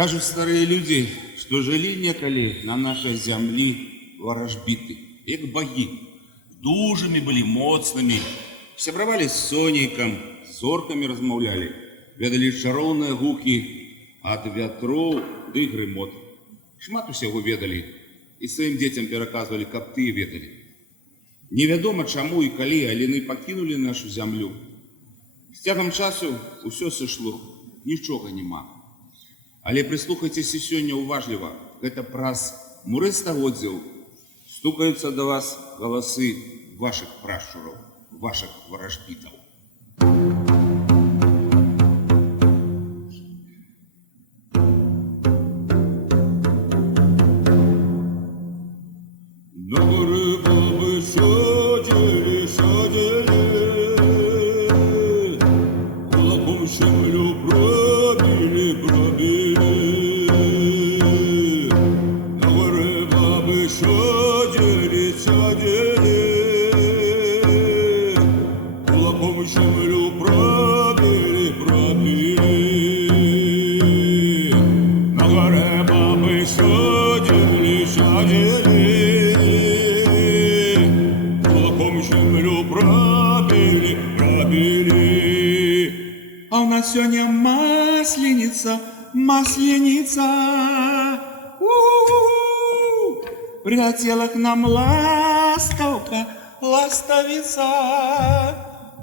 Кажуть старые люди, что жили неколи на нашей землі ворожбиты, як боги. Дужими были, моцными, сябравали с сонейком, с зорками размаўлялі, ведали чароўныя гукі ад вятроў ды грымот. Шмат усяго ведалі і сваім дзецям пераказвалі, каб тыя ведалі. Невядома чаму і калі аліны пакінулі нашу зямлю. З цягам часу ўсё сышло, нічога няма. Але прыслухайцеся сёння уважліва, гэта праз муры стагоддзяў стукаюцца да вас галасы вашых прашчураў, вашых варажбітаў. На горы бабы садили, кулаком землю пробили. На горы бабы садили, кулаком землю пробили. На горе бабы садили, землю пробили. А у нас сегодня масленица. У-у-у. Прилетела к нам ластовка, ластовица.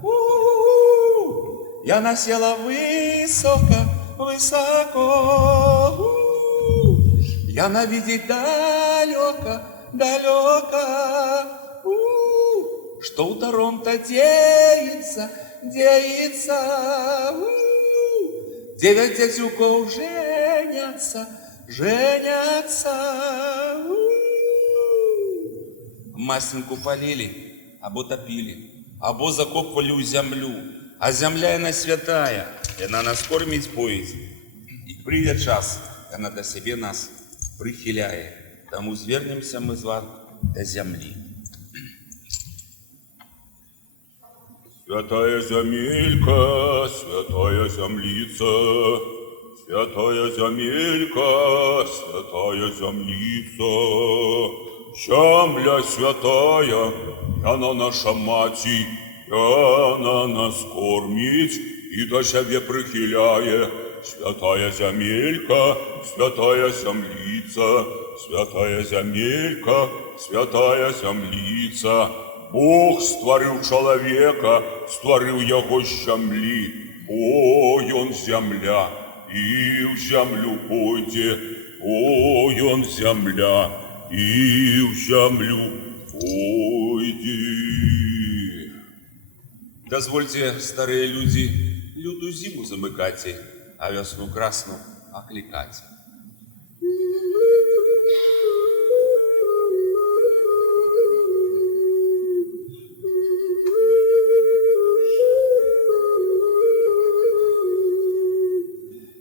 У-у-у. Я насела высоко. У-у. Я навидеть далеко. У-у. Что у Торонто деется. У-у. 9 дядюков женятся. У-у. Масленку полили, або топили, або закопывали у землю. А земля она святая, и она нас кормить поить. И придет час, она до себе нас прихиляет. Тому звернемся мы з вас до земли. Святая земелька, святая землица, святая земелька, святая землица. Земля святая, она наша мати, она нас кормит и до себе прихиляет. Святая земелька, святая землица, святая земелька, святая землица. Бог створил человека, створил его з земли, ой, он земля, и в землю пойде, ой, он земля, и в землю пойде. Дозвольте, старые люди, лютую зиму замыкать, а весну красну окликать.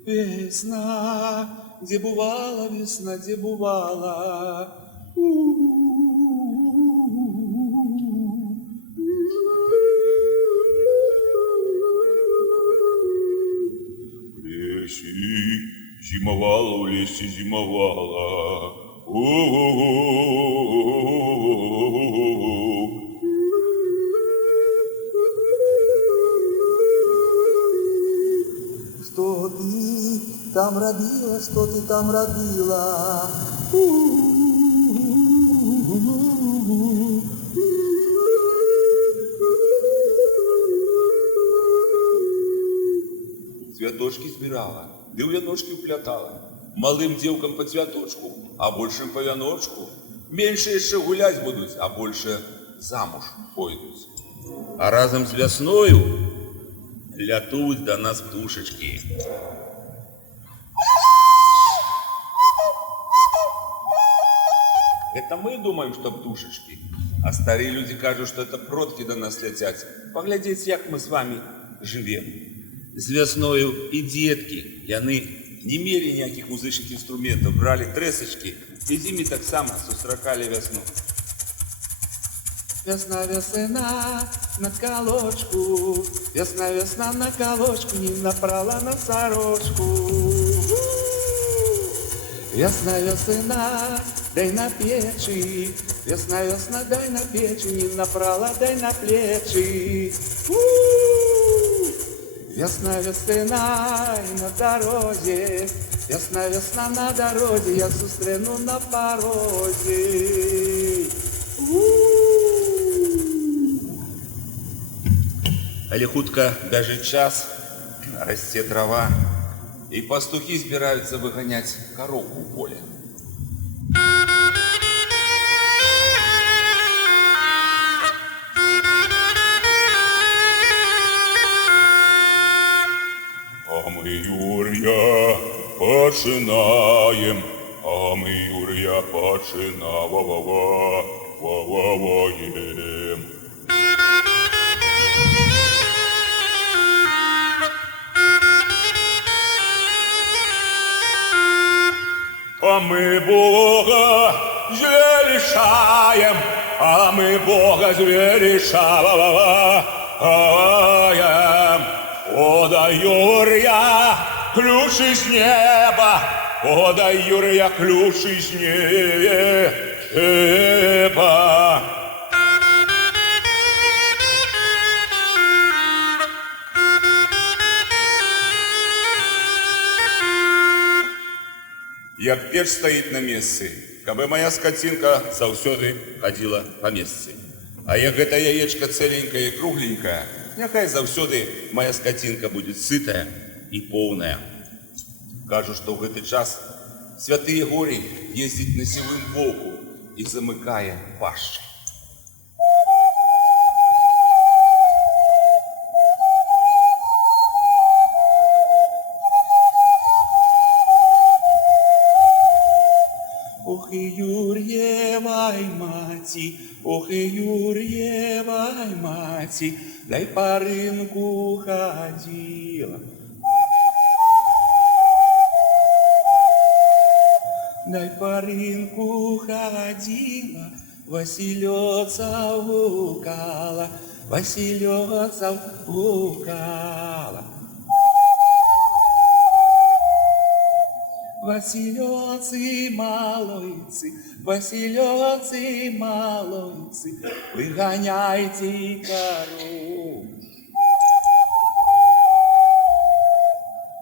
Весна, где бывала, весна, где бывала. В лесе зимовала, в лесе зимовала. Что ты там робила, что ты там робила? Цвяточки збирала, да у вяночки уплятала. Малым девкам по цвяточку, а большим по вяночку. Меньше еще гулять будут, а больше замуж пойдут. А разом с весною лятуют до нас птушечки. Это мы думаем, что птушечки, а старые люди кажут, что это продки до нас летят. Поглядеть, як мы с вами живем. З весною и детки, яны не мели никаких музычных инструментов, брали тресочки, и зимі так само сустракали весну. Весна, весна на колочку, весна, весна на колочку, не напрала на сорочку. Весна, весна, дай на печи, весна, весна, дай на печи, не направо, дай на плечи. Весна, весна, и на дороге, весна, весна на дороге, я зустріну на пороге. Але хутка бяжит час, расце трава, и пастухи збираются выгонять коровку в поле. А мы, Юрья, починаем, а мы, Юрья, починаем. А мы Бога зверешаем, а мы Бога зверешаем. О, да Юрья, ключ из неба, о, да Юрья, ключ из неба. Як печ стоїть на месцы, кабы моя скотинка заўсёды ходила по месцы. А як гэта яечко целенькое и кругленькое, няхай заўсёды моя скотинка будет сытая и полная. Кажу, что в гэты час святые Горий ездить на сивым волку и замыкая пашчы. Ох и Юрьевай мати, ох и Юрьевай мати, дай по рынку ходила. Дай по рынку ходила, Василёцев гукала, Василёцев гукала. Василёцы малойцы, Василёцы малойцы, выгоняйте коров.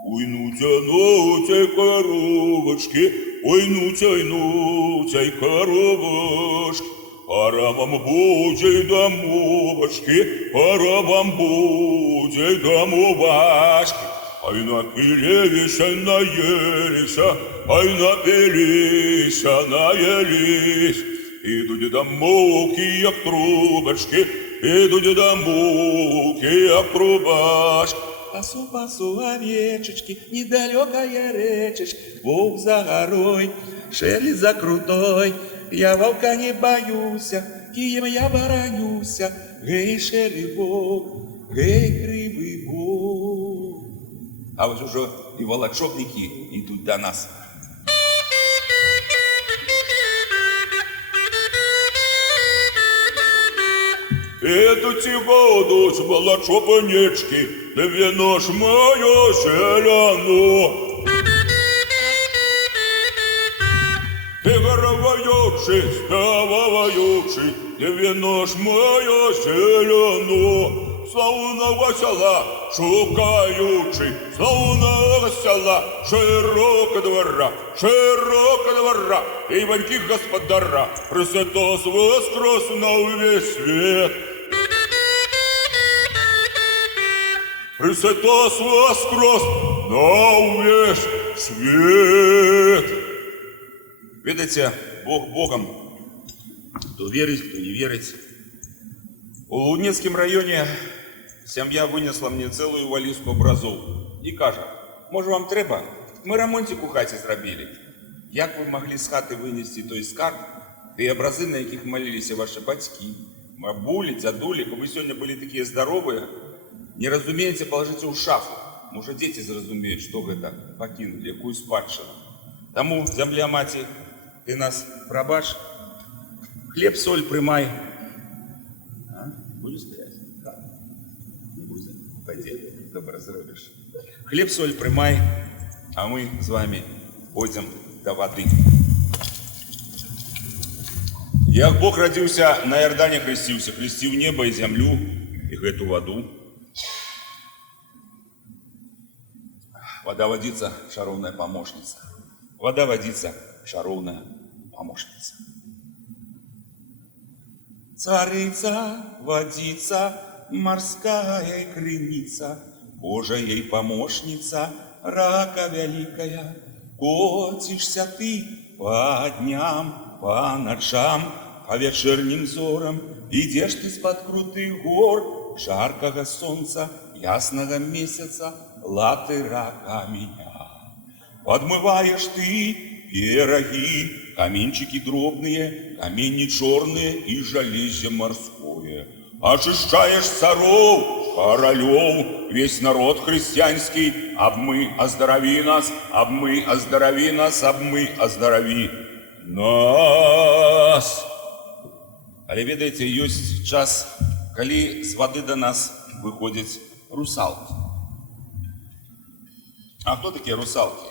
Ой, ну-тя, коровочки, ой, ну-тя, коровочки, пора вам будет домовочки, пора вам будет домовашки. Ай, напились, наелись, ай, напились, наелись. Идут домовки, як трубочки, идут домовки, як трубочки. Пасу, пасу, овечечки, недалекая речечка, волк за горой, шерли за крутой. Я волка не боюся, кием я боронюся, гей, шерли волк, гей, кривый волк. А вот уже и волочебники идут до нас. Идут воду с волочопанечки, да вино ж мое зелено. Ты гороваючи, спяваваючи, да вино ж мое зелено. Славного села шукаючи, славного села широко двора, Иваньки господара, Христос воскрес на весь свет. Христос воскрес на весь свет. Видите, Бог Богом, кто верит, кто не верит. У Лунецком районе сям'я вынесла мне целую валізку образов і каже, може вам треба? Ми ремонтик у хаті зробили. Як ви могли з хати винести той скарб, ті образи, на яких молилися ваші батьки, бабулі, дядулі, ви сьогодні були такі здорові, не розумієте, положите у шафу. Може діти зрозуміють, що це покинули, яку спадщину. Тому, земля маті, ти нас пробач, хліб, соль приймай. Будешь стоять? Да. Не будет. Пойди, добро зробишь. Хлеб, соль приймай, а мы с вами пойдем до воды. Як Бог родился, на Иордане крестился, крестил небо и землю, и эту воду. Вода водится, шаровная помощница. Вода водится, шаровная помощница. Царица, водица, морская и крыница, Божия ей помощница, рака великая. Котишься ты по дням, по ночам, по вечерним зорам, идешь ты с-под крутых гор, жаркого солнца, ясного месяца, латы рака меня. Подмываешь ты пироги, каменчики дробные, камни черные и железо морское. Очищаешь царов, королев, весь народ христианский, обмы, оздорови нас, обмы, оздорови нас, обмы, оздорови нас. Але ведаеце, ёсць час, калі з вады да нас выходзяць русалкі. А хто такія русалкі?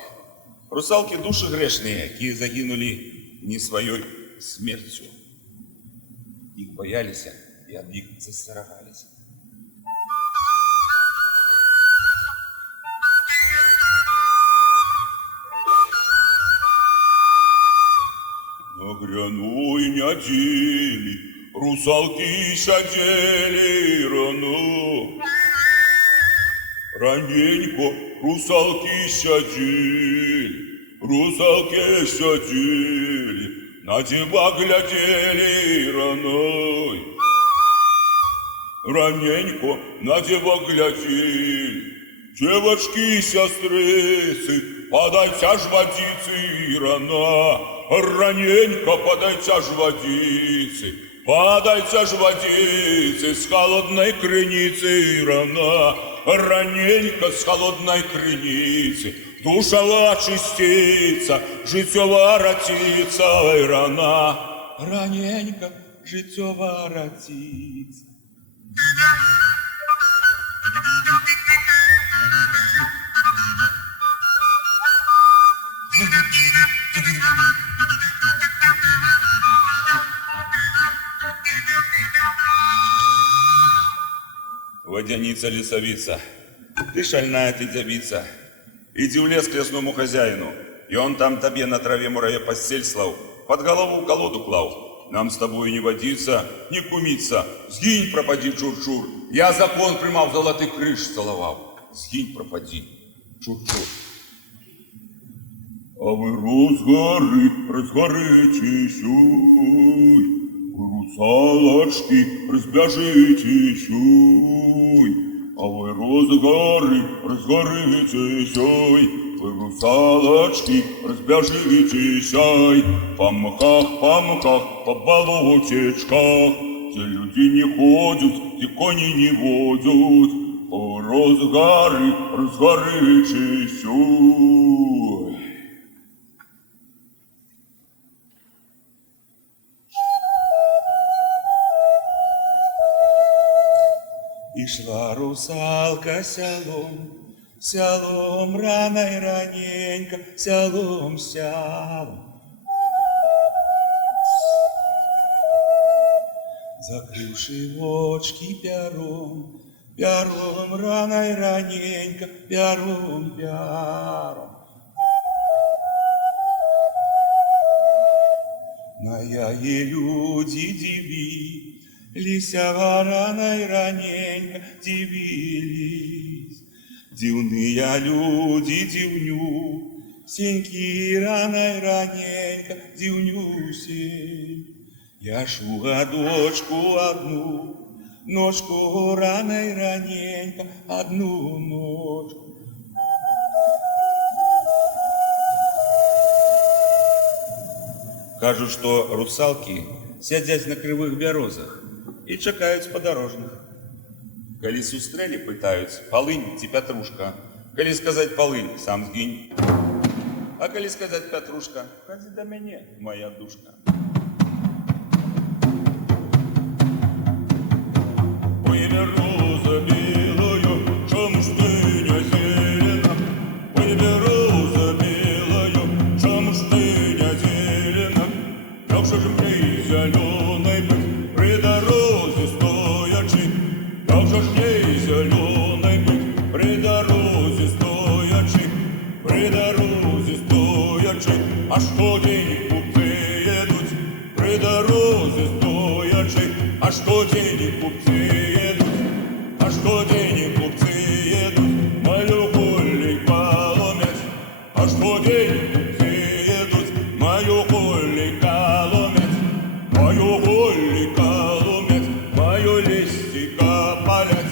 Русалкі души грешныя, якія загінулі не сваёй смерцю. Іх баяліся і аб іх засцерагаліся. На гряной недели русалки сидели рано. Раненько русалки сидели, русалки сидели, на тебя глядели раной. Раненько на тебя глядели, девочки, сестрицы, подайте ж водицы рано. Раненько подайте ж водицы, подайте ж водицы с холодной крыницы рано. Раненько с холодной крыницы душа очистится, житё воротится, ой, рано. Раненько житё воротится. Водяница лесовица, ты шальная, ты девица, иди в лес к лесному хозяину, и он там тебе на траве мураве постель слал, под голову колоду клал. Нам с тобой не водиться, не кумиться, сгинь, пропади, чур-чур. Я закон примал, золотый крыш целовал. Сгинь, пропади, чур-чур. А вы разгоритесь, ой, русалочки, разбежитесь, ой, а вы разгоритесь, ой, вы русалочки, разбежитесь, ой, по мхах, по болотечках, где люди не ходят, где кони не водят, о, разгоритесь, ой. И шла русалка селом, селом рано и раненько, селом. Закрывши очки пером рано и раненько, пером. На яе люди дивились, а рано и раненько дивились. Дивные люди дивню, сеньки рано и раненько дивнюсень. Я шуга дочку одну, ночку рано и раненько, одну ночку. Кажут, что русалки сядзяць на крывых бярозах и чакаюць падарожных. Калі сустрэлі, пытаюць, палынь ці пятрушка. Калі сказаць палынь, сам згінь. А калі сказаць пятрушка, хадзі да мяне, моя душка. Ой, бероза белая, чом ж ты не зелена? Ой, бероза белая, чом ж ты деньги купцы едут, а что деньги купцы едут, мою голика ломят, а что деньги купцы едут, мою голика ломят, мою голика ломят, мою листика палят,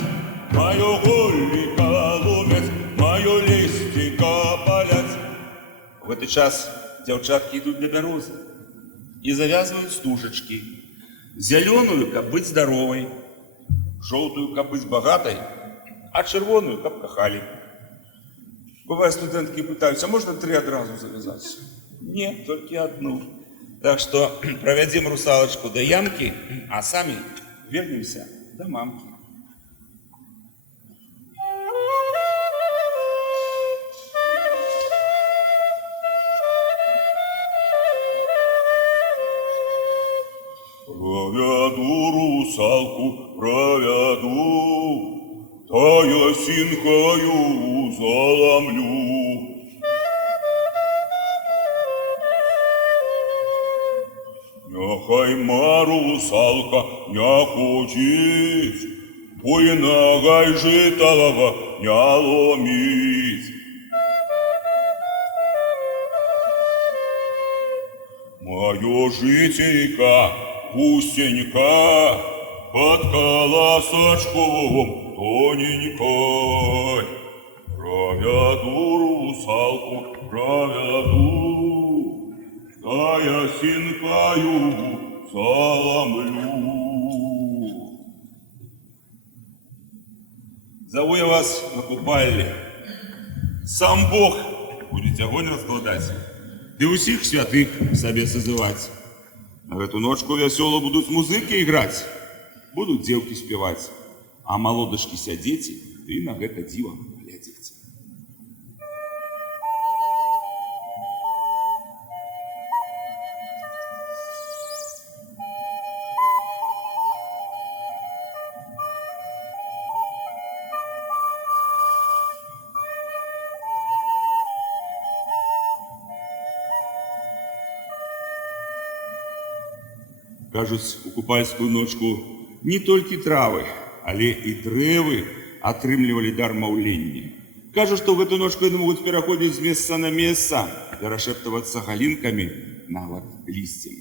мою голика ломят, мою листика палят. В этот час девчатки идут на березы и завязывают стужечки. Зеленую, как быть здоровой, желтую, как быть богатой, а червоную, как кахали. Бывает, студентки пытаются, а можно 3 одразу завязать? Нет, только одну. Так что проведем русалочку до ямки, а сами вернемся до мамки. Проведу русалку, проведу, та ясинкою заломлю. Нехай ма русалка не хочет, бой ногой житалого не ломить. Мое житейка, гусенька, под колосочком тоненькой. Проведу русалку, проведу, да ясинкою заломлю. Зову я вас на купальне. Сам Бог будете огонь раскладать, и усіх святых себе созывать. На эту ночку весело будут музыки играть, будут девки спевать, а молодышки сядеть и на это диво глядеть. Кажуть, у купальскую ночку не толькі травы, але і дрэвы атрымлівалі дар маўлення. Кажуть, што в эту ночку яны могуць пераходзіць з месца на месца, перашэптавацца галінкамі, нават лісцем.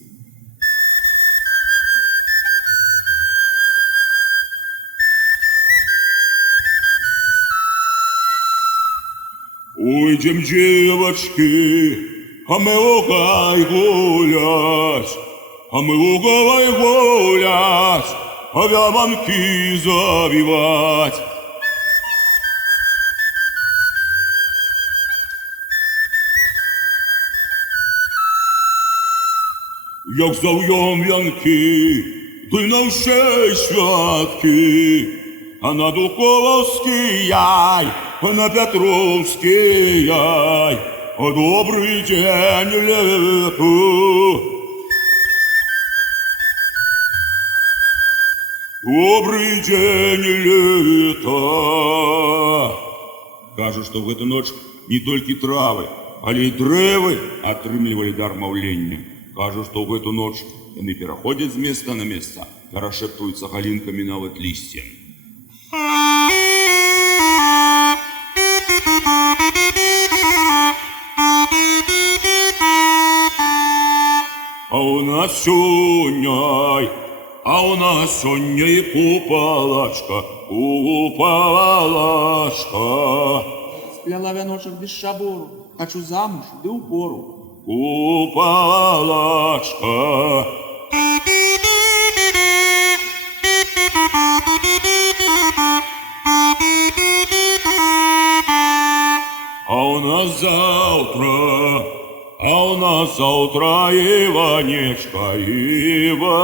Уйдем, девочки, а мы лугай гулять, а мы луговой гулять, а вябанки завивать. Як завьем вянки, ты на всей святки, а на Дукововский яй, а на Петровский яй, а добрый день лету. Добрый день лета. Кажуть, што в эту ноч не толькі травы, але і дрэвы атрымлівалі дар маўлення. Кажуть, што в эту ноч яны пераходзяць з месца на месца, перашэптваюцца галінкамі нават лісцем. А у нас сёння, а у нас сёння и купалачка, купалачка. Спляла вяночак без шабору, хочу замуж, ды ў пору. Купалачка. А у нас завтра Иванечка, Иванечка.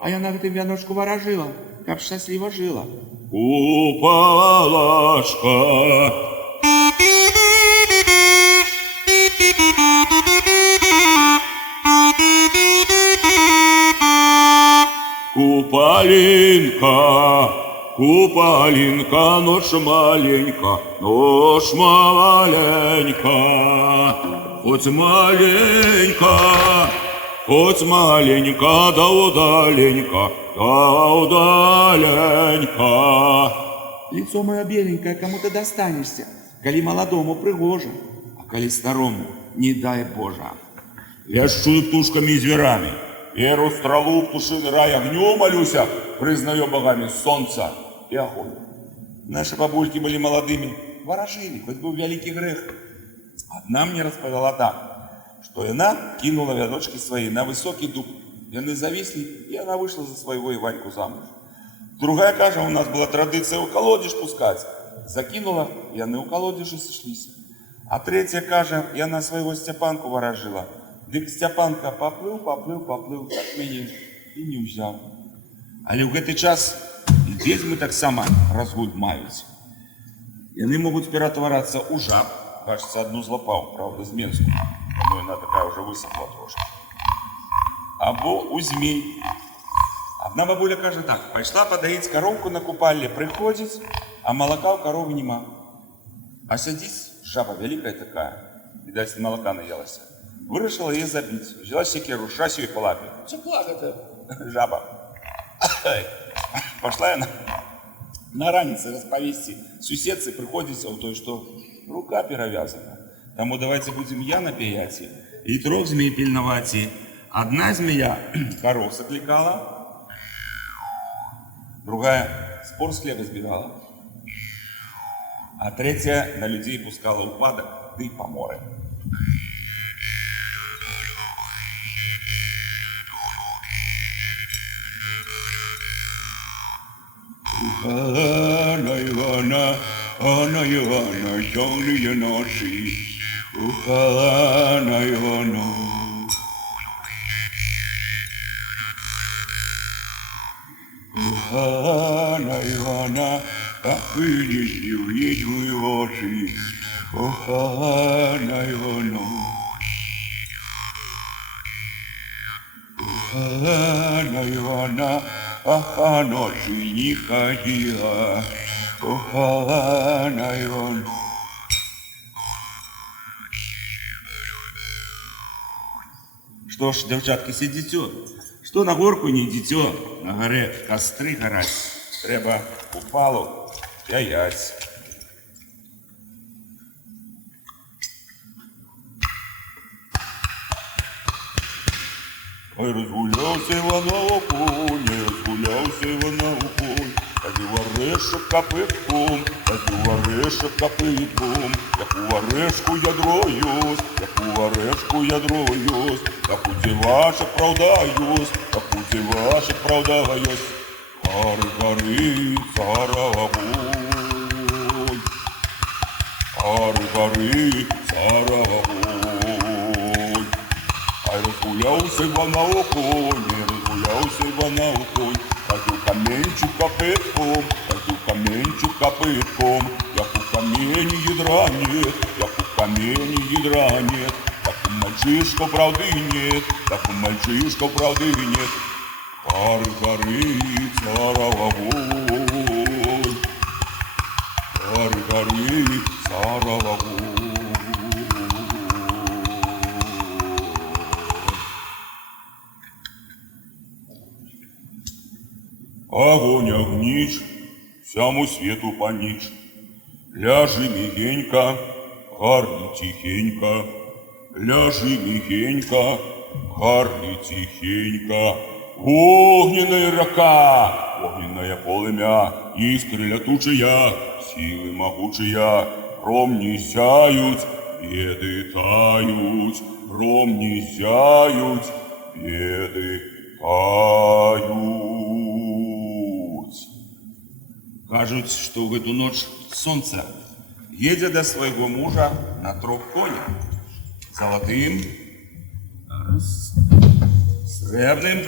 А я на гэтым вяночку варажыла, каб шчасліва жыла. Купалачка. Купалинка, купалинка, ночь маленька, ночь маленька, хоть маленька, хоть маленько, да удаленько, да удаленько. Лицо мое беленькое, кому ты достанешься, коли молодому пригоже. А коли старому, не дай Боже. Я ж чую птушками и зверами. Веру стрелу в птушиный рай огню молюся, признаю богами солнца и огонь. Наши бабульки были молодыми, ворожили, хоть был великий грех. Одна мне рассказала так, что она кинула вяночки свои на высокий дуб. Яны зависли, и она вышла за своего Иваньку замуж. Другая, каже, у нас была традиция у колодеж пускать. Закинула, и яны у колодежи сошлись. А третья, каже, яна своего Степанку ворожила. Дык Степанка поплыл, так меня и не взял. Але ў гэты час і ведьмы таксама разгуль маюць. Яны могуць ператварацца ў жаб. Кажется, одну злапаў, правда, з Менску. Но она такая уже высохла трошки. Або у змей. Одна бабуля каже так, пайшла падаіць коровку на купалле, приходит, а молока у коровы нема. А сядзіць, жаба великая такая, видать, молока наелась. Вырашила ее забить. Взяла секеру, шасью и по лапе. Что плакать-то? Жаба. Пошла я на ранице расповести. Суседцы приходится у той, что рука перевязана. Тому давайте будем я на пияти и 3 змей пильновать. Одна змея коров сокликала, другая спор с хлеба сбирала, а третья на людей пускала упадок, да и поморы. Ана Ивана, темные ночи, Ана Ивана. Ана Ивана, как вылезли в ведьмы очи, Ана Ивана. Ана Ивана, а ночи не ходила, Ана Ивана. Что ж, девчатки, сидите, что на горку не идите, на горе костры горать, треба упалу паять. Ой, разгулялся Иванов конь, разгулялся Иванов конь, ходил орешек копытком, ходил орешек копытком, як у орешку ядроюсь, як у орешку ядроюсь, як у девашек правдаюсь, як у девашек правдаюсь, гори, гори, царова огонь, гори, гори, царова огонь. Ай, разгулялся Иванов конь, разгулялся Иванов конь, ходил каменчик копытком, ходил каменчик копытком, як у камені ядра нет, як у камені ядра нет, як у мальчишка правды нет, як у мальчишка правды нет. Гори, гори, царова огонь, гори, гори, царова огонь. Огонь огнич, всему свету понич. Ляжи мигенько, гарни тихенько. Ляжи мигенько, гарни тихенько. Огненная рака, огненное полымя, искры летучая, силы могучая. Гром не сяют, беды тают, гром не сяют, беды тают. Кажуть, что в эту ночь солнце едет до своего мужа на 3 конях. Золотым, сребным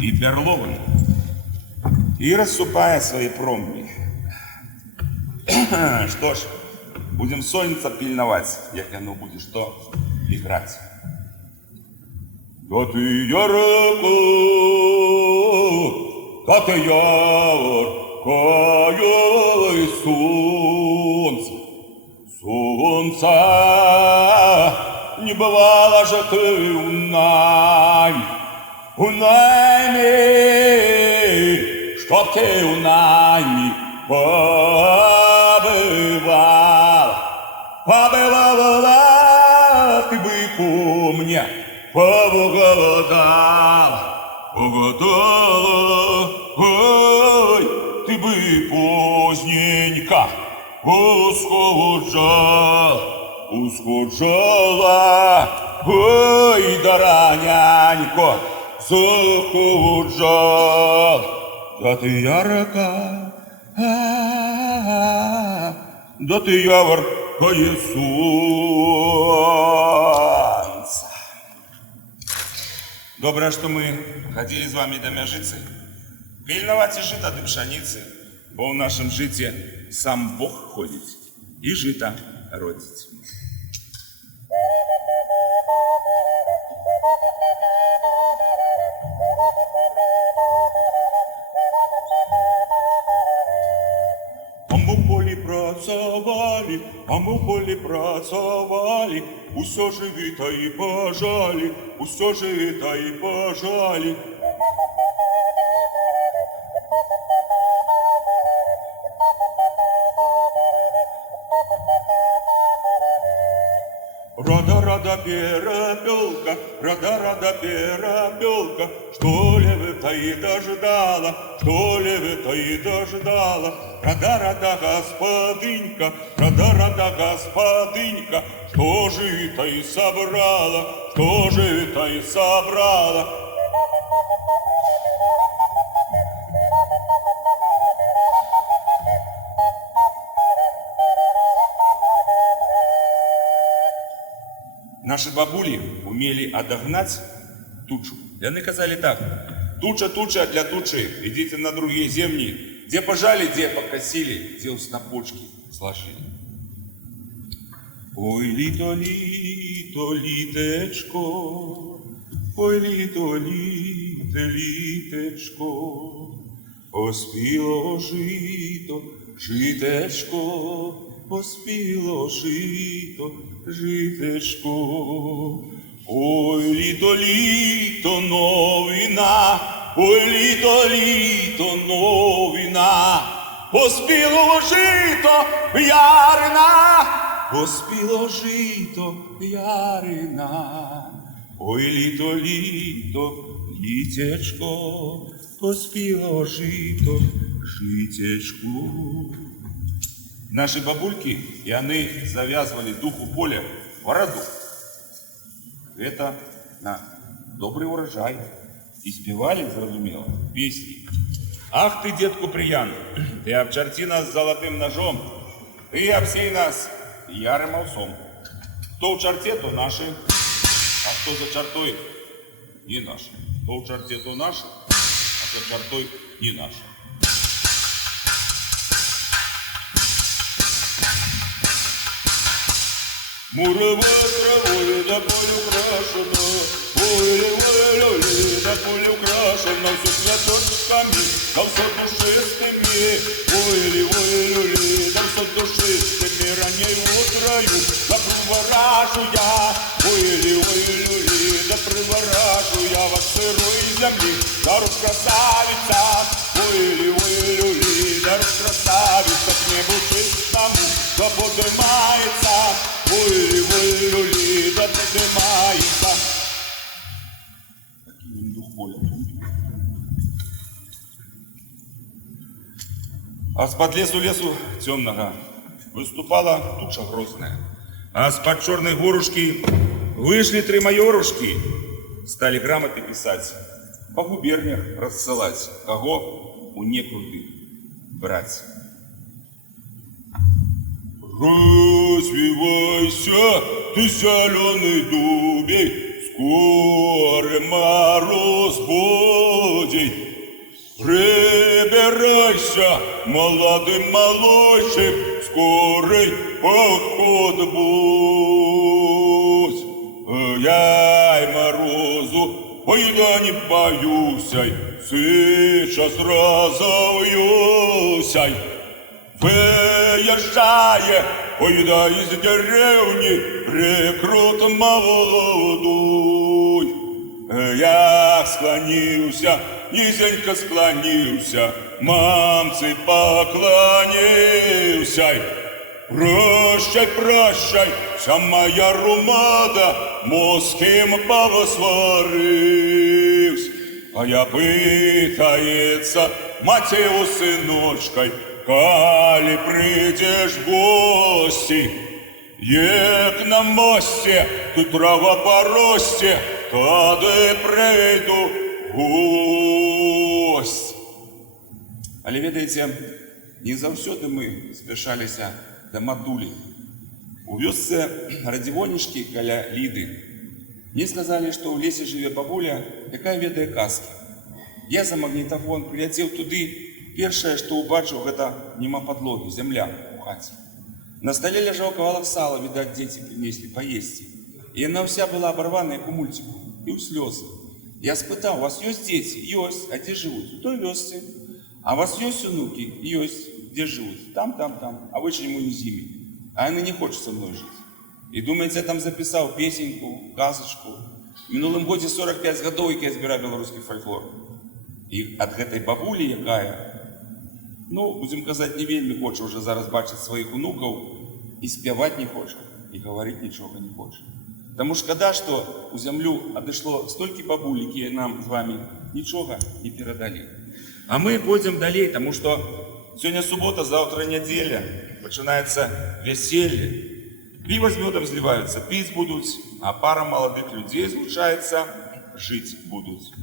и перловым. И рассыпая свои промни. Что ж, будем солнце пильновать, як оно будет что играть. Да ты яроко, да ты яркое солнце, солнце, не бывало же ты у нас. у найме, чтоб ты у найме побывал. Побывала ты бы ко мне, поголодала. Погадала, ой, ты бы поздненько усходжала, ой, да ранянько заходжал. Да ты ярка, да ты яркое солнце. Добре, что мы ходили з вами до мяжицы. Пильновать жита до пшеницы, бо в нашем жите сам Бог ходит и жито родит. А мы в полі працювали, а ми в полі працювали, усьо жита і пожали, усьо жита і пожали. Рада перепелка, рада перепелка, что ли вы то и дождала, что ли вы то и дождала. Рада господынька, рада господынька, что же это и собрала, что же это и собрала. Наши бабули умели отогнать тучу. И они казали так: туча для тучи, идите на другие земли, где пожали, где покосили, где у снопочки сложили. Ой, літечко, ой, літечко, поспіло жито, житечко, поспіло жито, житечко. Ой, літо, новина, ой, літо, новина, поспіло жито, ярина, поспіло жито, ярина. Ой, літо, літечко, поспіло жито, житечко. Наши бабульки, и они завязывали духу поля в бороду. Это на добрый урожай. И спевали, зразумело, песни. Ах ты, детку приян, ты обчерти нас золотым ножом, ты обсей нас ярым овсом. Кто в черте, то наши, а кто за чертой, не наши. Кто в черте, то наши, а за чертой не наши. Муровой травой до полю украшено, ой-ли-ой-ли, до полю украшено, все цветочками, да все душистыми, ой-ли-ой-ли, да все душистыми, ранней утрою, да приворажу я, ой-ли-ой-ли, да приворажу я вас сырой земли, да красавица, ой-ли-ой-ли, да красавица, к небу чистому, да поднимается. Ой-ли-ой-ли, да поднимается. Таким дух поля. А с-под лесу темного выступала туча грозная. А с-под черной горушки вышли три майорушки. Стали грамоты писать, по губерниях рассылать, кого у некруды брать. Развивайся, ты зеленый дубей, скоро мороз будет. Прибирайся, молодым молодшим, скорый поход будь. Я морозу, ой, да не боюсь, сейчас разовьюсь. Выезжая, ой, да из деревни рекрут молодой. Я склонился, низенько склонился, мамцы поклонился. Прощай, прощай, вся моя румада, моским повосварився. А я питається Матею синочкой, коли придешь в гости. Як на мосте, тут трава поросте, тоді прийду в гості. Але ведаеце, не заўсёды мы спяшаліся да матулі. У вёсцы Радзівонішкі каля Ліды мне сказалі, што ў лесе жыве бабуля, якая ведае казкі. Я за магнітафон прыляцеў туды, першае, што ўбачыў, гэта нема падлогі, зямля у хаце. На стале ляжаў кавалак сала, відаць, дзеці прынеслі паесці. І яна ўся была абарвана, як у мульціку, і ў слёзы. Я спытаў, у вас ёсць дзеці? Ёсць. А дзе жывуць? У той вёсцы. А у вас ёсць унукі? Ёсць. Дзе жывуць? Там. А вы чаму не з імі? А яны не хочуць са мной жыць. І думаеце, я там запісаў песеньку, казачку. В мінулым годзе 45 гадоў, як я збіраю беларускі фальклор. І ад гэтай бабулі, якая, будзем казаць, не вельмі хоча ўжо зараз бачыць сваіх унукаў, і спяваць не хоча, і гаварыць нічога не хоча. Таму шкада, што ў зямлю адышло столькі бабуль, якія нам з вамі нічога не перадалі. А мы пойдзем далей, таму што сёння субота, заўтра нядзеля, пачынаецца вяселле. Піва з мёдам зліваюцца, піць будуць, а пара маладых людзей злучаецца, жыць будуць.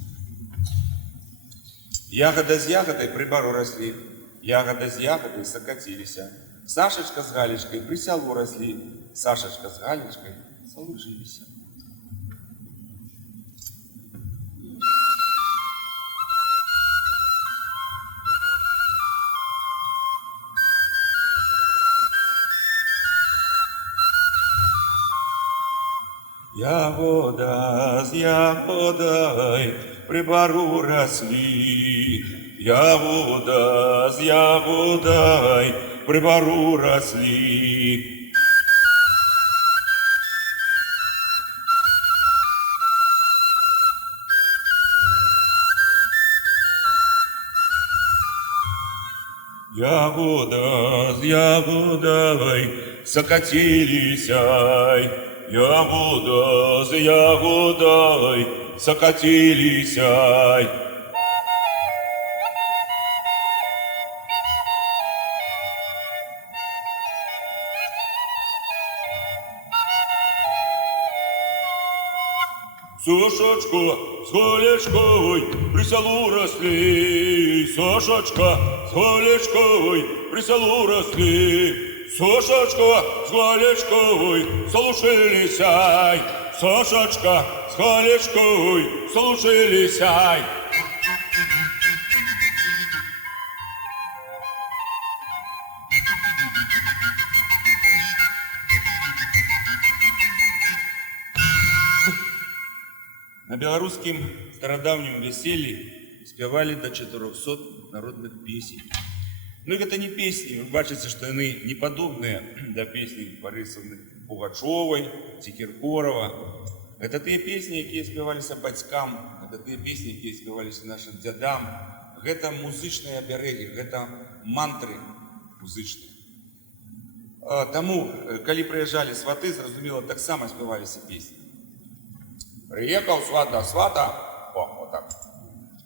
Ягада з ягадай пры бару раслі, ягада з ягадай сакаціліся. Сашачка з Галечкай пры сялу раслі, Сашачка з Галечкай салужыліся. Ягода з ягодай при бару росли, ягода з ягодай при бару росли. Ягода з ягодой сокатилися, ягода з ягодой сокатилися. Сошечка с Галечковой при селу росли, Сошечка с Галечковой при селу росли, Сошечка с Галечковой слушилися, Сошечка с Галечковой слушилися. На белорусским стародавнем веселье спевали до 400 народных песен. Но это не песни, вы бачите, что они не подобные до песни Борисовны Пугачевой, Киркорова. Это те песни, которые спевались батькам, это те песни, которые спевались нашим дядам. Это музычные обереги, это мантры музычные. Тому, коли приезжали сваты, зразумело, так само спевались и песни. Приехал сват до свата, вот так.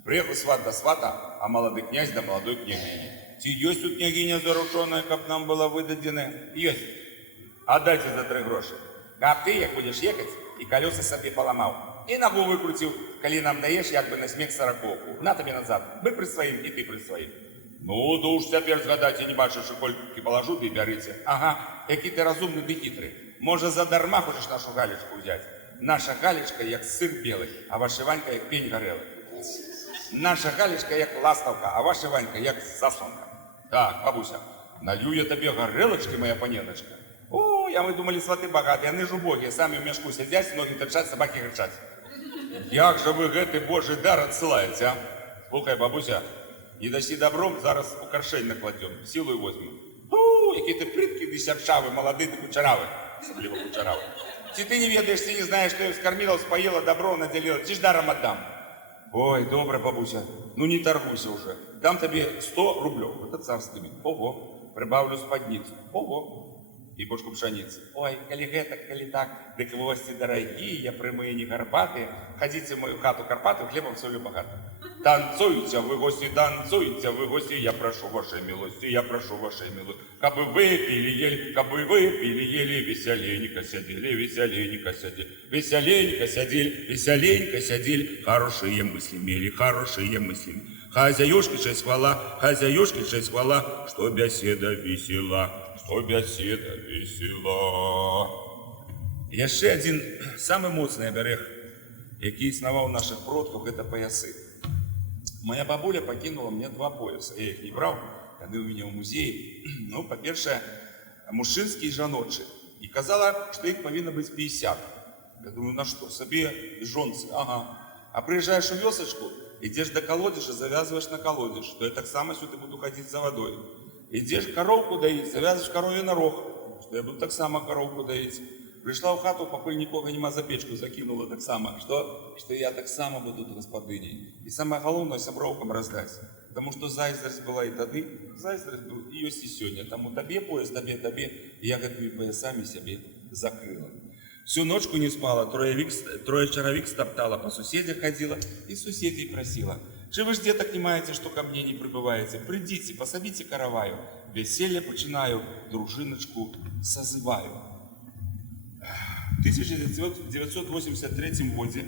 Приехал сват до свата, а молодой князь до молодой княгини. Есть тут княгиня зарушенная, как нам было выдадено? Есть. Отдайте за 3 гроши. Как ты, як будешь ехать, и колеса себе поломал. И ногу выкрутил, коли нам даешь, як бы на смех 40-ку. На тебе назад. Мы при своим, и ты при своим. Ну, да уж теперь згадайте, не бачиш, що кольки положу, да и берите. Ага, який ти розумний, да хитрий. Може, задарма хочеш нашу Галечку взять? Наша Галечка, як сир білий, а ваша Ванька, як пень горелий. Наша Галечка, як ластовка, а ваша Ванька, як заслонка. Так, бабуся, налью я тебе горелочки, моя паненочка. Ой, а мы думали, сваты богатые, они ж убогие, сами в мешку сидять, ноги торчать, собаки рычать. Як же вы гэты божий дар отсылаете, а? Слухай, бабуся, не даси добром, зараз у коршень накладем, силу возьмем. Які ти притки десятчавий, молодий ти кучеравий, особливо кучеравий. Если ты не ведаешь, ты не знаешь, что я вскормила, споила, добро наделила, ти ж даром отдам. Ой, добра, бабуся, ну не торгуйся уже. Дам тебе 100 рублев, это царскими. Ого, прибавлю сподницу. Ого, и бочку пшеницы. Ой, коли гэтак, коли так, дык гвозди дорогие, прямые, не горбатые. Ходите в мою хату Карпатую, хлебом солью богато. Танцуйте вы, гости, я прошу вашей милости, я прошу вашей милости. Кабы выпили, ели, веселенько сидели, веселенько сидели, веселенько сидели, веселенько сидели. Хорошие мысли имели, хорошие мысли. Хозяюшки шесть хвала, что беседа весела, что беседа весела. Яшчэ один самый моцный оберег, який існаваў у наших продков, это поясы. Моя бабуля покинула мне 2 пояса. Я их не брал, яны у меня в музее. Ну, по-перше, мужчынские и жаночие. И казала, что их повинно быть 50. Я думаю, на что? Себе и жонцы, ага. А приезжаешь в вёсочку, идешь до колодежа, завязываешь на колодеж. То я так само сюда буду ходить за водой. Идешь коровку доить, завязываешь корове на рог. Что я буду так само коровку доить. Пришла в хату, папы никого нема, за печку закинула так само. Что я так само буду тут господыней. И самое головное, сябровкам раздать. Потому что зайздрость была и тады, зайздрость была, и есть и сегодня. Тому тебе пояс, тебе, и я гэтымі поясами себе закрыла. Всю ночку не спала, трое чаровик стоптала, по соседях ходила и соседей просила. Чи вы ж деток не маете, что ко мне не прибываете? Придите, посадите караваю. Веселье починаю, дружиночку созываю. В 1983 году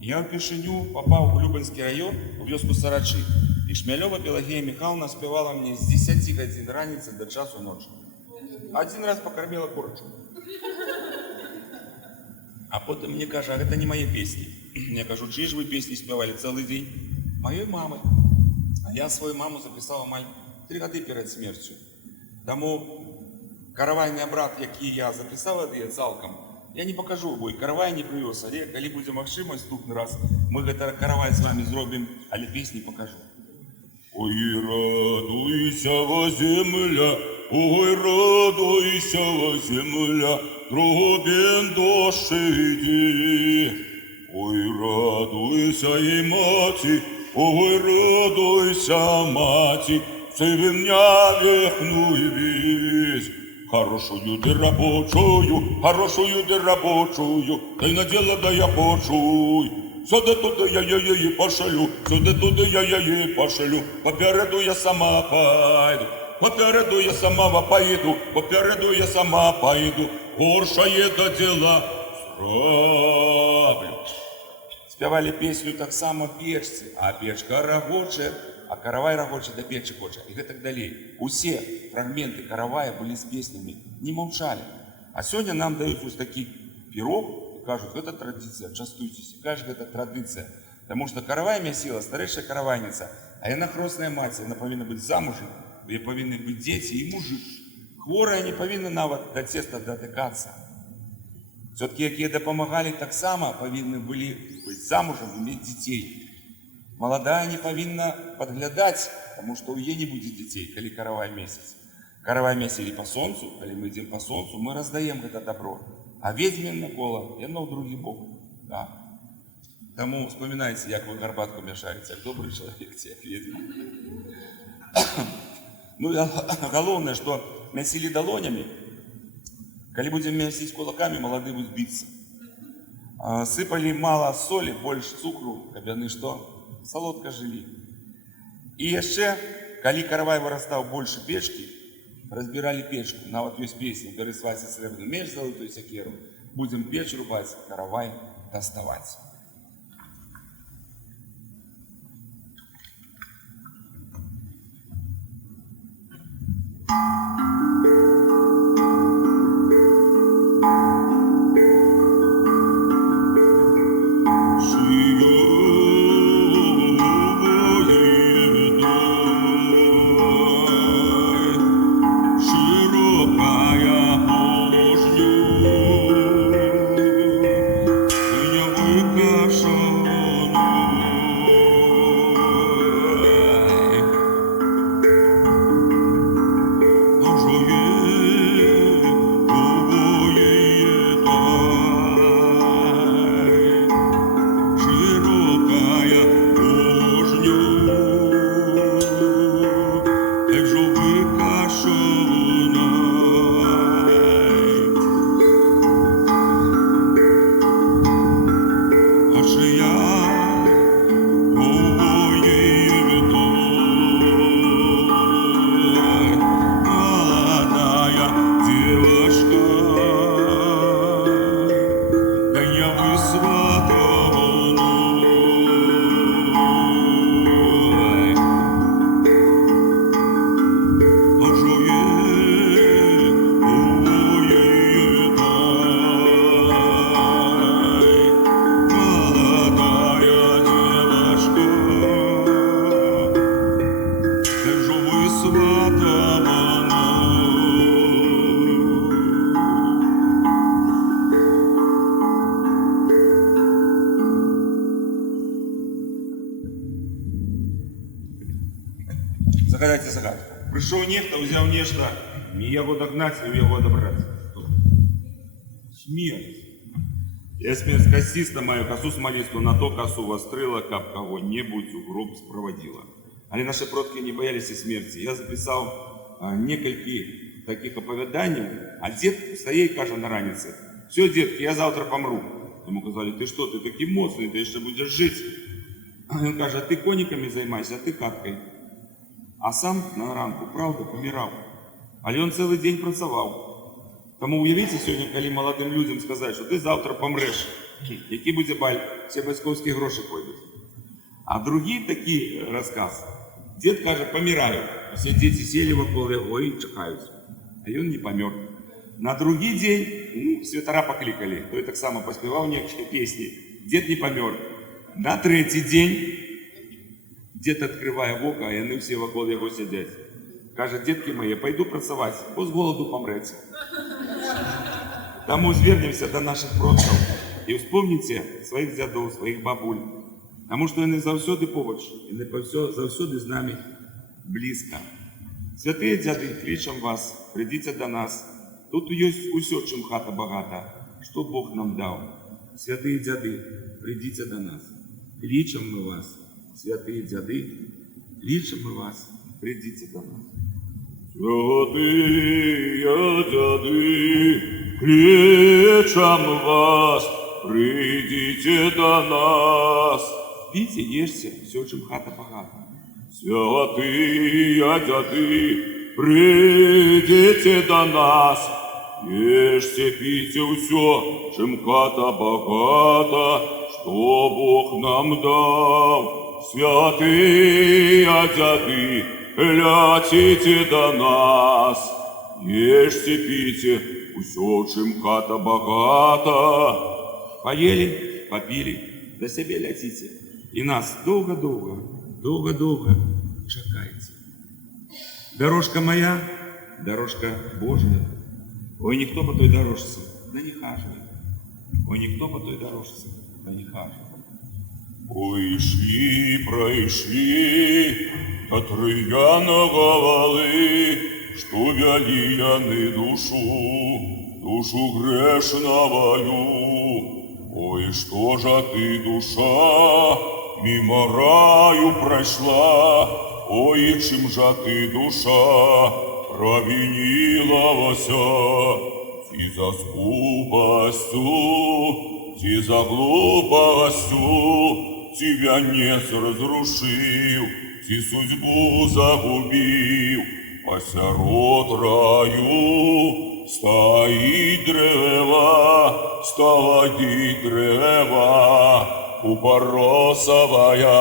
я в Пешеню попал в Любанский район, в вёску Сарачи. И Шмелева Пелагея Михайловна спевала мне с 10 годин раницы до часу ночи. Один раз покормила курочку. А потом мне кажется, а это не мои песни. Я кажу, чьи же вы песни спевали целый день? Моей мамы. А я свою маму записала 3 года перед смертью. Тому каравайный брат, який я записал я цалком, я не покажу бой, каравай не привез, але коли буде магчимость наступний раз, мы этот каравай с вами зробим, але песни покажу. Ой, радуйся, во земля, ой, радуйся, во земля, дробен дощ иди. Ой, радуйся и мати, ой, радуйся, мати, цивильня вехну весь. Хорошую ты рабочую, ты на дело да я почуй. Сюди туди я її пошлю, сюди туди я її пошлю. Попереду я сама пойду, попереду я сама поїду, попереду я сама поїду. Горшає до діла зроблю. Спевали песню так само печцы, а печка рагоче, а каравай рагоче да печи хоче. И так далее. Усе фрагменты каравая были с песнями, не молчали. А сегодня нам дают вот такой пирог, кажут, это традиция, частуйтесь. Кажется, это традиция. Потому что каравай месила, старейшая каравайница, а яна хростная мать, она повинна быть замужем, ей повинны быть дети и мужик. Хворые не повинны нават до теста дотыкаться. Все-таки, якія допомагали, так само повинны были быть замужем, иметь детей. Молодая не повинна подглядать, потому что у ей не будет детей, коли каравай месяц. Каравай месили по солнцу, коли мы идем по солнцу, мы раздаем это добро. А ведьмин кола, яно в другий бок. Да. Тому вспоминайте, як вы горбатку мешаете, як добрый человек, як ведьма. Ну и головное, что месили долонями, коли будем месить кулаками, молодые будут биться. Сыпали мало соли, больше цукру, кабяны что? Солодко жили. И еще, коли каравай вырастал больше печки, разбирали печку. На вот есть песня, бери свайся сребную меч золотую секеру. Будем печь рубать, каравай доставать. Загадайте загадку. Прийшов нехто, взяв нешта, ні його догнать, ні його одобрать. Смерть. Я смерть косиста мою, косу смолисту, на то косу вострила, кап кого-нибудь в гроб спроводила. Але наши предки не боялись и смерти. Я записал некалькі таких оповеданий, а дед стоит, каже на ранице: все, детки, я завтра помру. Ему сказали: ты что, ты такий моцний, ты еще будешь жить. Він каже: а ти кониками займайся, а ти каткой. А сам на ранку, правда, помирав. Але він цілий день працював. Тому уявіться сьогодні, коли молодим людям сказати, що ти завтра помреш, який буде баль, всі батьковські гроші пойдуть. А другий такий розказ. Дед каже: помираю. Всі діти сіли вокруг його і чекають. А він не помер. На другий день святара покликали. Той так само поспівав некоторі пісні. Дед не помер. На третій день дед відкриває вока, а вони всі вокруг його сидять. Каже: детки мої, пойду працювати, бо з голоду помрете. Тому звернемося до наших предків і вспомните своїх дядів, своїх бабуль. Тому що вони завсюди поруч, вони завсюди з нами близько. Святые дяди, кличем вас, придите до нас. Тут есть усё, чим хата багата, що Бог нам дав. Святые дяди, придите до нас. Кличем мы вас, святые дяди, кличем мы вас, придите до нас. Святые дяди, кличем вас, придите до нас. Пейте, ешьте, все, чим хата багата. Святые дяди, придите до нас. Ешьте, пейте все, чим хата багата, что Бог нам дал. Святые дяди, глядите до нас. Ешьте, пейте все, чим хата багата. Поели, попили, до себе летите. И нас долго-долго, долго-долго чекайте. Дорожка моя, дорожка Божия. Ой, никто по той дорожце, да не хаживай. Ой, никто по той дорожце, да не хаживай. Ой, пройшли, котрыя наговалы, што вялі яны душу грэшнаваю. Ой, што жа ты, душа, мимо раю прайшла, ой, чым жа ты, душа, правінілася, ці за скупасцю, ці за глупасцю, ці вянец разрушыў, ці судьбу загубіў. Пасярод раю стаіць дрэва, купаросавая,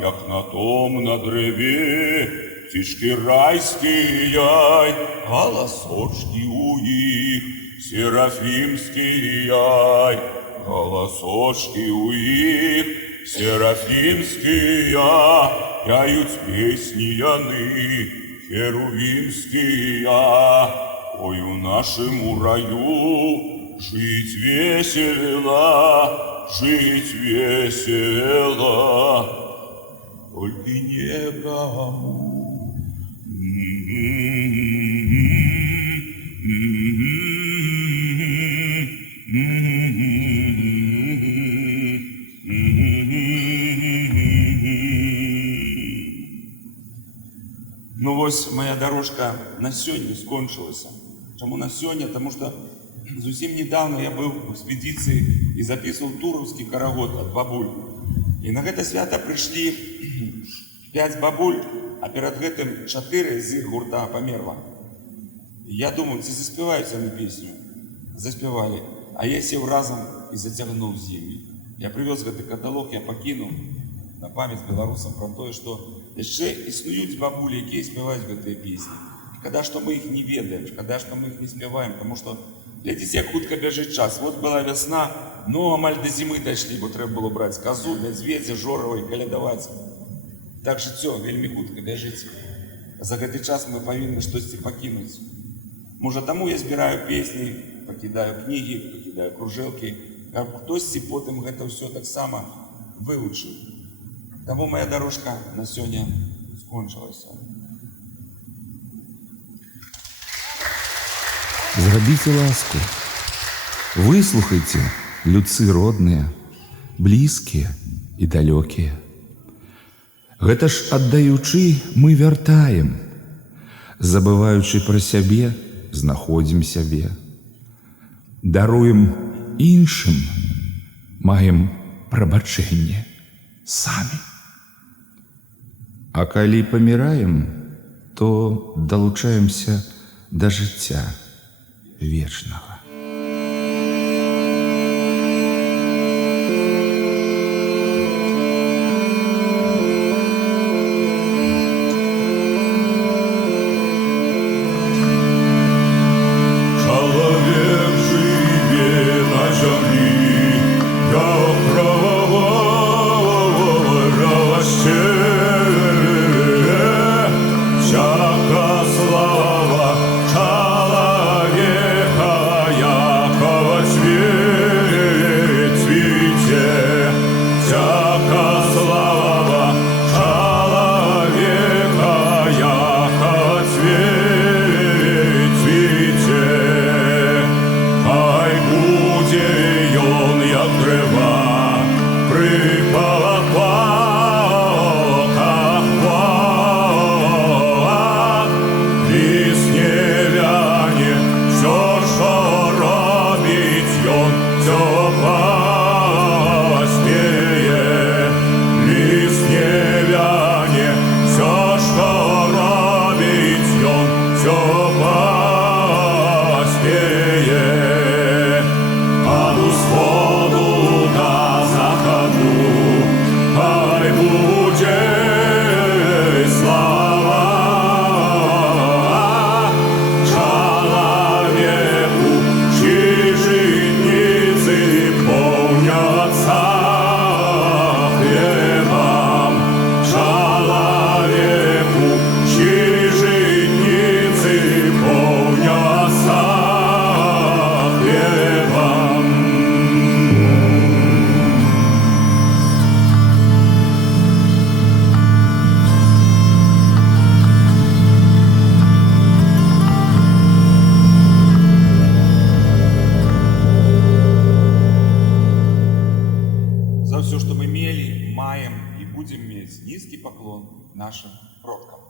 як на том на дрэве, птички райскія, галасочки у іх серафимские, галасочки у іх серафимские, пяють песни яны херувимские. Ой, у нашему раю жить весело, только некому. Ну вось моя дорожка на сёння скончылася. Чаму на сёння? Тому что зусім недавно я был в экспедиции и записывал туровский карагод от бабуль. И на гэта свята пришли 5 бабуль, а перед гэтым 4 з іх гурта померла. И я думаю, ці заспевают яны песню. Заспевали. А я сел разом и затягнул з імі. Я привез гэты каталог, я покинул на память белорусам про то, что яшчэ існуюць бабулі, якія спяваюць гэтыя песні. Когда что мы их не ведаем, когда что мы их не спеваем, потому что глядите, як хутка бяжыць час. Вот была весна, но амаль до зимы дошли, бо трэба было брать козу, мядзведзя, жорава и калядаваць. Так жыццё вельмі хутка бяжыць. За гэты час мы павінны штосьці пакінуць. Можа, таму я збіраю песні, пакідаю кнігі, пакідаю кружэлкі, каб хтосьці потым гэта ўсё таксама вывучыў. Таму моя дорожка на сёння скончылася. Зрабіце ласку, выслухайце, людцы родныя, блізкія і далёкія. Гэта ж аддаючы мы вяртаем, забываючы пра сябе, знаходзім сябе. Даруем іншым, маем прабачэнне самі. А калі паміраем, то далучаемся да жыцця вечнага. Человек живе на земле, як правовая росте. Всяка слава человека, якого цвет цвете. Всяка слава человека, якого цвет цвете. Хай буде ён, як древа, при полотвах вод. Ліс не вяне, все, що робить ён, все поспеє. Ліс не вяне, все, що робить ён, все поспеє. От усходу до заходу, хай буде слава человеку, чьи житницы полнятся хлебом. Человеку, чьи житницы полнятся хлебом. За все, что мы имели, маем и будем иметь, низкий поклон нашим продкам.